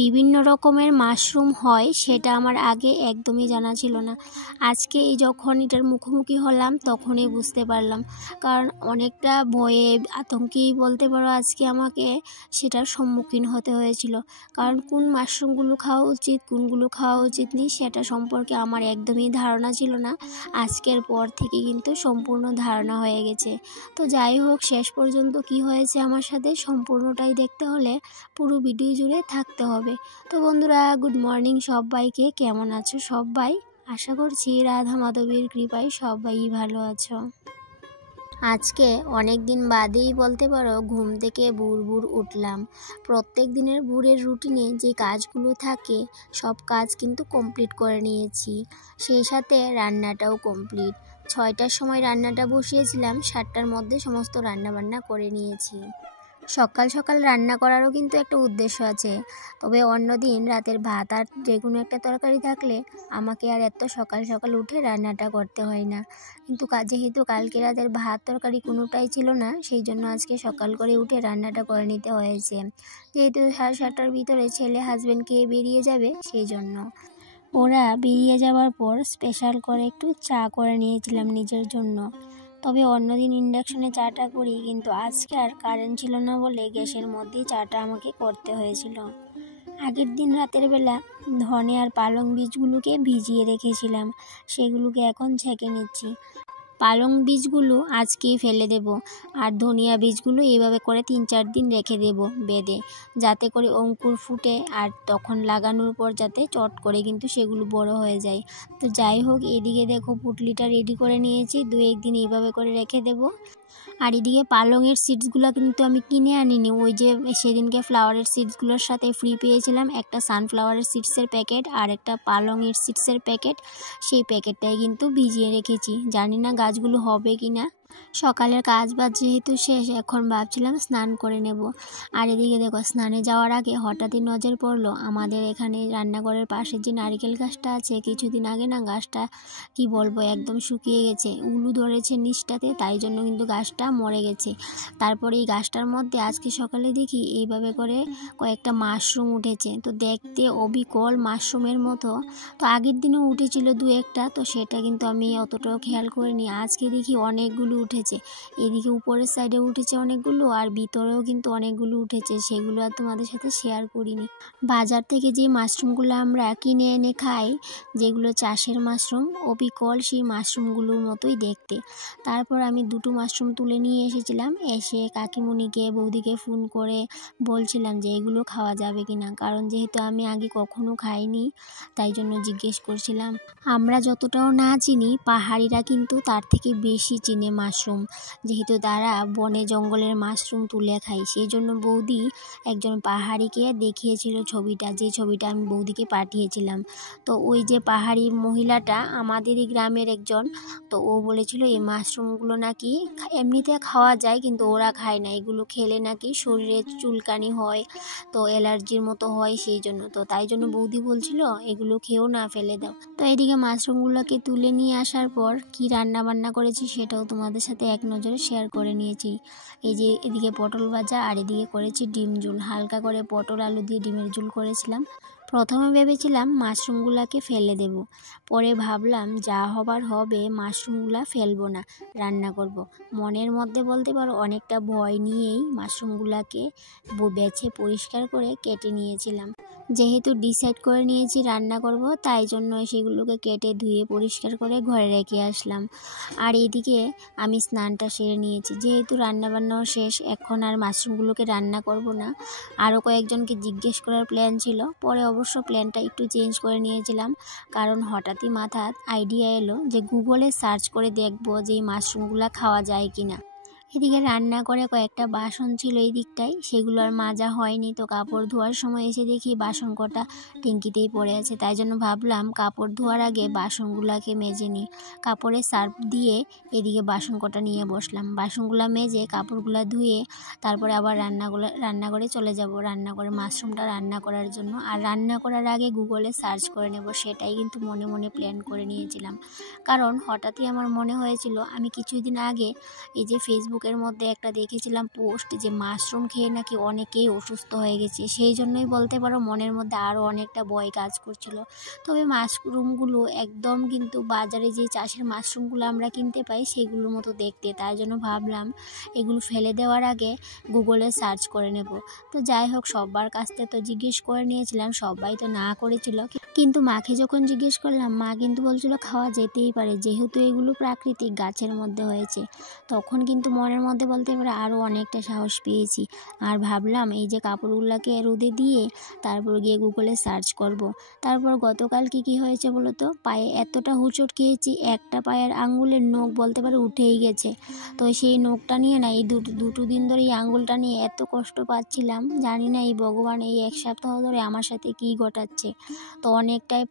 বিভিন্ন রকমের মাশরুম হয় সেটা আমার আগে একদমই জানা ছিল না। আজকে এই যখন এটার মুখোমুখি হলাম তখনই বুঝতে পারলাম, কারণ অনেকটা ভয়ে আতঙ্কেই বলতে পারো আজকে আমাকে সেটার সম্মুখীন হতে হয়েছিল। কারণ কোন মাশরুমগুলো খাওয়া উচিত কোনগুলো খাওয়া উচিত নেই সেটা সম্পর্কে আমার একদমই ধারণা ছিল না। আজকের পর থেকে কিন্তু সম্পূর্ণ ধারণা হয়ে গেছে। তো যাই হোক, শেষ পর্যন্ত কি হয়েছে আমার সাথে সম্পূর্ণটাই দেখতে হলে পুরো ভিডিও জুড়ে থাকতে হবে। তো বন্ধুরা, গুড মর্নিং সবাইকে। কেমন আছো সবাই? আশা করছি রাধা মাধবীর কৃপায় সবাই ভালো আছো। আজকে অনেক দিন বাদেই বলতে পারো ঘুম থেকে ভোর উঠলাম। প্রত্যেক দিনের ভোরের রুটিনে যে কাজগুলো থাকে সব কাজ কিন্তু কমপ্লিট করে নিয়েছি, সেই সাথে রান্নাটাও কমপ্লিট। 6টার সময় রান্নাটা বসিয়েছিলাম, 7টার মধ্যে সমস্ত রান্নাবান্না করে নিয়েছি। সকাল সকাল রান্না করারও কিন্তু একটা উদ্দেশ্য আছে, তবে অন্যদিন রাতের ভাত আর যে কোনো একটা তরকারি থাকলে আমাকে আর এত সকাল সকাল উঠে রান্নাটা করতে হয় না। কিন্তু যেহেতু কালকে রাতের ভাত তরকারি কোনোটাই ছিল না, সেই জন্য আজকে সকাল করে উঠে রান্নাটা করে নিতে হয়েছে। যেহেতু 7:30টার ভিতরে ছেলে হাজব্যান্ড খেয়ে বেরিয়ে যাবে, সেই জন্য ওরা বেরিয়ে যাওয়ার পর স্পেশাল করে একটু চা করে নিয়েছিলাম নিজের জন্য। তবে অন্যদিন ইন্ডাকশনে চাটা করি, কিন্তু আজকে আর কারেন্ট ছিল না বলে গ্যাসের মধ্যেই চাটা আমাকে করতে হয়েছিল। আগের দিন রাতের বেলা ধনে আর পালং বীজগুলোকে ভিজিয়ে রেখেছিলাম, সেগুলোকে এখন ছেঁকে নিচ্ছি। পালং বীজগুলো আজকেই ফেলে দেব, আর ধনিয়া বীজগুলো এইভাবে করে 3-4 দিন রেখে দেব বেঁধে, যাতে করে অঙ্কুর ফুটে আর তখন লাগানোর পর যাতে চট করে কিন্তু সেগুলো বড় হয়ে যায়। তো যাই হোক, এদিকে দেখো পুটলিটা রেডি করে নিয়েছি, 2-1 দিন এইভাবে করে রেখে দেব। আর এদিকে পালংয়ের সিডসগুলো কিন্তু আমি কিনে আনিনি, ওই যে সেদিনকে ফ্লাওয়ারের সিডসগুলোর সাথে ফ্রি পেয়েছিলাম, একটা সানফ্লাওয়ারের সিডসের প্যাকেট আর একটা পালংয়ের সিডসের প্যাকেট। সেই প্যাকেটটাই কিন্তু ভিজিয়ে রেখেছি, জানি না গাছগুলো হবে কি না। সকালের কাজ বাজ যেহেতু শেষ, এখন ভাবছিলাম স্নান করে নেব। আর এদিকে দেখো, স্নানে যাওয়ার আগে হঠাৎই নজর পড়লো আমাদের এখানে রান্নাঘরের পাশে যে নারকেল গাছটা আছে, কিছুদিন আগে না গাছটা কি বলবো একদম শুকিয়ে গেছে, উলু ধরেছে নিচটাতে, তাই জন্য কিন্তু গাছটা মরে গেছে। তারপরে এই গাছটার মধ্যে আজকে সকালে দেখি এইভাবে করে কয়েকটা মাশরুম উঠেছে, তো দেখতে অবিকল মাশরুমের মতো। তো আগের দিনও উঠেছিল 2-1টা, তো সেটা কিন্তু আমি অতটাও খেয়াল করিনি। আজকে দেখি অনেকগুলো উঠেছে, এদিকে উপরের সাইডে উঠেছে অনেকগুলো, আর ভিতরেও কিন্তু অনেকগুলো উঠেছে, সেগুলো আর তোমাদের সাথে শেয়ার করিনি। বাজার থেকে যে মাশরুমগুলো আমরা কিনে এনে খাই, যেগুলো চাষের মাশরুম, অবিকল সেই মাশরুমগুলোর মতোই দেখতে। তারপর আমি 2টো মাশরুম তুলে নিয়ে এসেছিলাম, এসে কাকিমুনিকে বৌদিকে ফোন করে বলছিলাম যে এগুলো খাওয়া যাবে কিনা, কারণ যেহেতু আমি আগে কখনো খাইনি তাই জন্য জিজ্ঞেস করছিলাম। আমরা যতটাও না চিনি, পাহাড়িরা কিন্তু তার থেকে বেশি চিনে মাশরুম, যেহেতু তারা বনে জঙ্গলের মাশরুম তুলে খায়। সেই জন্য বৌদি একজন পাহাড়িকে দেখিয়েছিল ছবিটা, যে ছবিটা আমি বৌদিকে পাঠিয়েছিলাম। তো ওই যে পাহাড়ি মহিলাটা আমাদেরই গ্রামের একজন, তো ও বলেছিল এই মাশরুমগুলো নাকি এমনিতে খাওয়া যায়, কিন্তু ওরা খায় না, এগুলো খেলে নাকি শরীরে চুলকানি হয়, তো অ্যালার্জির মতো হয়, সেই জন্য। তো তাই জন্য বৌদি বলছিল এগুলো খেও না, ফেলে দাও। তো এদিকে মাশরুমগুলোকে তুলে নিয়ে আসার পর কি রান্না বান্না করেছি সেটাও তোমাদের সাথে এক নজরে শেয়ার করে নিয়েছি। এই যে এদিকে পটল ভাজা, আর এদিকে করেছি ডিম ঝোল, হালকা করে পটল আলু দিয়ে ডিমের ঝোল করেছিলাম। প্রথমে ভেবেছিলাম মাশরুমগুলোকে ফেলে দেব, পরে ভাবলাম যা হবার হবে, মাশরুমগুলো ফেলবো না, রান্না করব। মনের মধ্যে বলতে পারো অনেকটা ভয় নিয়েই মাশরুমগুলোকে বেছে পরিষ্কার করে কেটে নিয়েছিলাম। যেহেতু ডিসাইড করে নিয়েছি রান্না করব, তাই জন্য সেগুলোকে কেটে ধুয়ে পরিষ্কার করে ঘরে রেখে আসলাম। আর এদিকে আমি স্নানটা সেরে নিয়েছি, যেহেতু রান্নাবান্নাও শেষ, এখন আর মাশরুমগুলোকে রান্না করব না। আরও কয়েকজনকে জিজ্ঞেস করার প্ল্যান ছিল, পরে অবশ্য প্ল্যানটা একটু চেঞ্জ করে নিয়েছিলাম, কারণ হঠাৎই মাথায় আইডিয়া এলো যে গুগলে সার্চ করে দেখব যে এই মাশরুমগুলো খাওয়া যায় কিনা। এদিকে রান্না করে কয়েকটা বাসন ছিল এই দিকটায়, সেগুলো আর মাজা হয়নি। তো কাপড় ধোয়ার সময় এসে দেখি বাসন কটা ট্যাঙ্কিতেই পড়ে আছে, তাই জন্য ভাবলাম কাপড় ধোয়ার আগে বাসনগুলোকে মেজে নিই। কাপড়ে সার্ফ দিয়ে এদিকে বাসন কটা নিয়ে বসলাম, বাসনগুলো মেজে কাপড়গুলো ধুয়ে তারপরে আবার রান্নাঘরে চলে যাব, রান্নাঘরে মাশরুমটা রান্না করার জন্য। আর রান্না করার আগে গুগলে সার্চ করে নেব, সেটাই কিন্তু মনে মনে প্ল্যান করে নিয়েছিলাম। কারণ হঠাৎই আমার মনে হয়েছিল, আমি কিছুদিন আগে এই যে ফেসবুক ফেসবুকের মধ্যে একটা দেখেছিলাম পোস্ট যে মাশরুম খেয়ে নাকি অনেকেই অসুস্থ হয়ে গেছে, সেই জন্যই বলতে পারো মনের মধ্যে আরও অনেকটা ভয় কাজ করছিল। তবে মাশরুমগুলো একদম কিন্তু বাজারে যে চাষের মাশরুমগুলো আমরা কিনতে পাই সেগুলোর মতো দেখতে, তাই জন্য ভাবলাম এগুলো ফেলে দেওয়ার আগে গুগলে সার্চ করে নেব। তো যাই হোক, সবার কাছ থেকে তো জিজ্ঞেস করে নিয়েছিলাম, সবাই তো না করেছিল, কিন্তু মাকে যখন জিজ্ঞেস করলাম মা কিন্তু বলছিল খাওয়া যেতেই পারে, যেহেতু এগুলো প্রাকৃতিক গাছের মধ্যে হয়েছে। তখন কিন্তু মনের মধ্যে বলতে পারে আরও অনেকটা সাহস পেয়েছি, আর ভাবলাম এই যে কাপড়গুলোকে রোদে দিয়ে তারপর গিয়ে গুগলে সার্চ করব। তারপর গতকাল কি হয়েছে বলো তো, পায়ে এতটা হোঁচট খেয়েছি, একটা পায়ের আঙ্গুলের নখ বলতে পারে উঠেই গেছে। তো সেই নখটা নিয়ে না এই দুটো দিন ধরে এই আঙ্গুলটা নিয়ে এত কষ্ট পাচ্ছিলাম, জানি না এই ভগবান এই 1 সপ্তাহ ধরে আমার সাথে কী ঘটাচ্ছে। তো অনেকটাই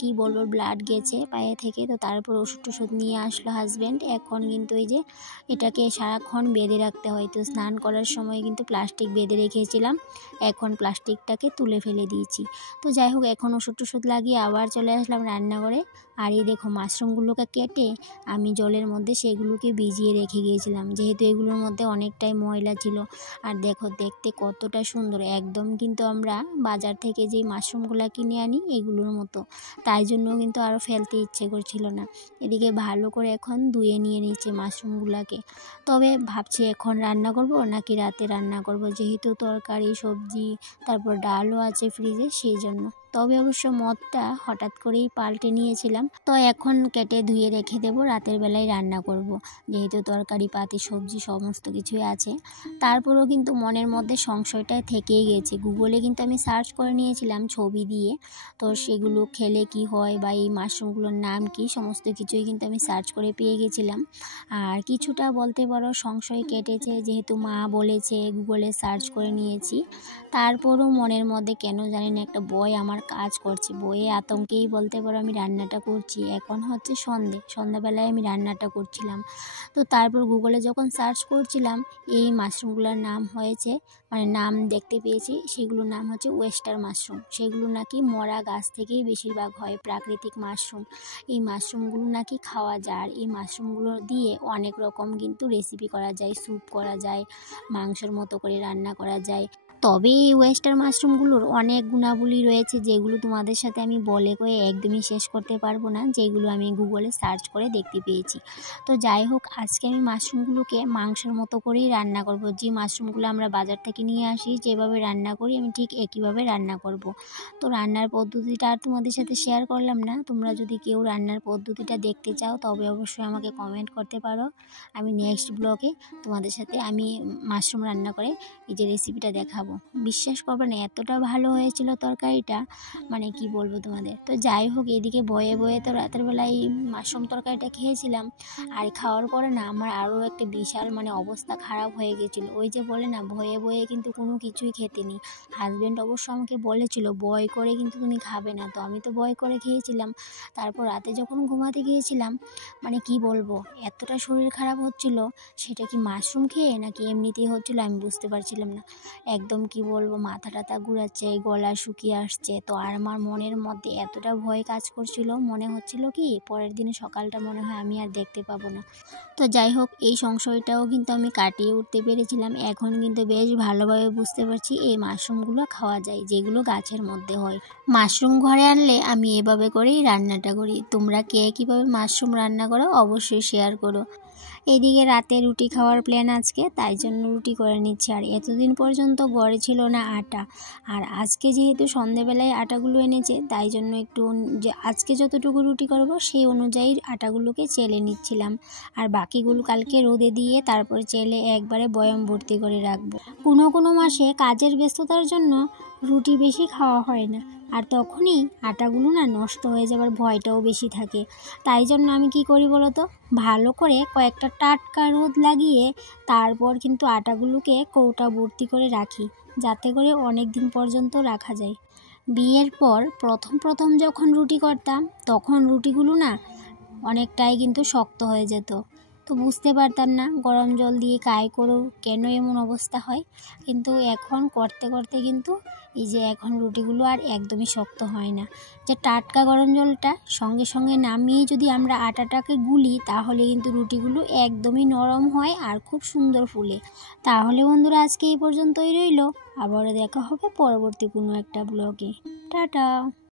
কি বলবো ব্লাড গেছে পায়ে থেকে। তো তারপর ওষুধ নিয়ে আসলো হাজব্যান্ড। এখন কিন্তু এই যে এটাকে সারাক্ষণ বেঁধে রাখতে হয়। তো স্নান করার সময় কিন্তু প্লাস্টিক বেঁধে রেখেছিলাম, এখন প্লাস্টিকটাকে তুলে ফেলে দিয়েছি। তো যাই হোক, এখন ওষুধ লাগিয়ে আবার চলে আসলাম রান্নাঘরে। আর এই দেখো মাশরুমগুলোকে কেটে আমি জলের মধ্যে সেগুলোকে ভিজিয়ে রেখে গিয়েছিলাম, যেহেতু এগুলোর মধ্যে অনেকটাই ময়লা ছিল। আর দেখো দেখতে কতটা সুন্দর, একদম কিন্তু আমরা বাজার থেকে যে মাশরুমগুলো কিনে আনি এগুলোর মতো, তাই জন্য কিন্তু আরও ফেলতে ইচ্ছে করছিল না। এদিকে ভালো করে এখন ধুয়ে নিয়ে নিচ্ছে মাশরুমগুলোকে। তবে ভাবছি এখন রান্না করব নাকি রাতে রান্না করব, যেহেতু তরকারি সবজি তারপর ডালও আছে ফ্রিজে, সেই জন্য। তবে অবশ্য মতটা হঠাৎ করেই পাল্টে নিয়েছিলাম, তো এখন কেটে ধুয়ে রেখে দেবো, রাতের বেলায় রান্না করব, যেহেতু তরকারি পাতি সবজি সমস্ত কিছুই আছে। তারপরেও কিন্তু মনের মধ্যে সংশয়টা থেকেই গেছে। গুগলে কিন্তু আমি সার্চ করে নিয়েছিলাম ছবি দিয়ে, তো সেগুলো খেলে কি হয় বা এই মাশরুমগুলোর নাম কি সমস্ত কিছুই কিন্তু আমি সার্চ করে পেয়ে গেছিলাম। আর কিছুটা বলতে পারো সংশয় কেটেছে, যেহেতু মা বলেছে সগুগলে সার্চ করে নিয়েছি। তারপরও মনের মধ্যে কেন জানি না একটা ভয় আমার কাজ করছে, বইয়ে আতঙ্কেই বলতে পারো আমি রান্নাটা করছি। এখন হচ্ছে সন্ধ্যাবেলায় আমি রান্নাটা করছিলাম। তো তারপর গুগলে যখন সার্চ করছিলাম এই মাশরুমগুলোর নাম হয়েছে, নাম দেখতে পেয়েছি, সেগুলোর নাম হচ্ছে ওয়েস্টার মাশরুম। সেগুলো নাকি মরা গাছ থেকেই বেশিরভাগ হয়, প্রাকৃতিক মাশরুম। এই মাশরুমগুলো নাকি খাওয়া যায়, আর এই মাশরুমগুলো দিয়ে অনেক রকম কিন্তু রেসিপি করা যায়, স্যুপ করা যায়, মাংসের মতো করে রান্না করা যায়। তবে এই ওয়েস্টার মাশরুমগুলোর অনেক গুণাবলী রয়েছে, যেগুলো তোমাদের সাথে আমি বলে কয়ে একদমই শেষ করতে পারবো না, যেগুলো আমি গুগলে সার্চ করে দেখতে পেয়েছি। তো যাই হোক, আজকে আমি মাশরুমগুলোকে মাংসের মতো করেই রান্না করব। যে মাশরুমগুলো আমরা বাজার থেকে নিয়ে আসি যেভাবে রান্না করি আমি ঠিক একইভাবে রান্না করব। তো রান্নার পদ্ধতিটা আর তোমাদের সাথে শেয়ার করলাম না। তোমরা যদি কেউ রান্নার পদ্ধতিটা দেখতে চাও তবে অবশ্যই আমাকে কমেন্ট করতে পারো। আমি নেক্সট ব্লগে তোমাদের সাথে আমি মাশরুম রান্না করে এই যে রেসিপিটা দেখাবো। বিশ্বাস করবে না, এতটা ভালো হয়েছিল তরকারিটা, কি বলবো তোমাদের। তো যাই হোক, এদিকে বয়ে তো রাতের বেলায় মাশরুম তরকারিটা খেয়েছিলাম, আর খাওয়ার পরে না আমার আরও একটা বিশাল অবস্থা খারাপ হয়ে গেছিলো। ওই যে বলে না ভয়ে কিন্তু কোনো কিছুই খেতে নেই। হাজব্যান্ড অবশ্য আমাকে বলেছিল ভয় করে কিন্তু তুমি খাবে না, তো আমি তো ভয় করে খেয়েছিলাম। তারপর রাতে যখন ঘুমাতে গিয়েছিলাম কি বলবো, এতটা শরীর খারাপ হচ্ছিল, সেটা কি মাশরুম খেয়ে নাকি এমনিতেই হচ্ছিলো আমি বুঝতে পারছিলাম না। একদম কি বলবো, মাথা টাথা ঘুরাচ্ছে, গলা শুকিয়ে আসছে। তো আর আমার মনের মধ্যে এতটা ভয় কাজ করছিল, মনে হচ্ছিল কি পরের দিনে সকালটা মনে হয় আমি আর দেখতে পাবো না। তো যাই হোক, এই সংশয়টাও কিন্তু আমি কাটিয়ে উঠতে পেরেছিলাম। এখন কিন্তু বেশ ভালোভাবে বুঝতে পারছি এই মাশরুমগুলো খাওয়া যায়, যেগুলো গাছের মধ্যে হয়। মাশরুম ঘরে আনলে আমি এভাবে করেই রান্নাটা করি। তোমরা কে কীভাবে মাশরুম রান্না করো অবশ্যই শেয়ার করো। এদিকে রাতে রুটি খাওয়ার প্ল্যান আজকে, তাই জন্য রুটি করে নিচ্ছি। আর এতদিন পর্যন্ত ঘরে ছিল না আটা, আর আজকে যেহেতু সন্ধেবেলায় আটাগুলো এনেছে, তাই জন্য একটু যে আজকে যতটুকু রুটি করব সেই অনুযায়ী আটাগুলোকে চেলে নিচ্ছিলাম। আর বাকিগুলো কালকে রোদে দিয়ে তারপর চেলে একবারে বয়াম ভর্তি করে রাখবো। কোনো মাসে কাজের ব্যস্ততার জন্য রুটি বেশি খাওয়া হয় না, আর তখনই আটাগুলো নষ্ট হয়ে যাবার ভয়টাও বেশি থাকে। তাই জন্য আমি কি করি বলো তো, ভালো করে কয়েকটা টাটকা রোদ লাগিয়ে তারপর কিন্তু আটাগুলোকে কৌটা ভর্তি করে রাখি, যাতে করে অনেক দিন পর্যন্ত রাখা যায়। বিয়ের পর প্রথম যখন রুটি করতাম তখন রুটিগুলো অনেকটাই কিন্তু শক্ত হয়ে যেত। তো বুঝতে পারতাম না গরম জল দিয়ে কায় করো কেন এমন অবস্থা হয়। কিন্তু এখন করতে করতে কিন্তু এই যে এখন রুটিগুলো আর একদমই শক্ত হয় না। যে টাটকা গরম জলটা সঙ্গে সঙ্গে নামিয়ে যদি আমরা আটাটাকে গুলি তাহলে কিন্তু রুটিগুলো একদমই নরম হয় আর খুব সুন্দর ফুলে। তাহলে বন্ধুরা আজকে এই পর্যন্তই রইল, আবারও দেখা হবে পরবর্তী কোনো একটা ব্লগে। টাটা।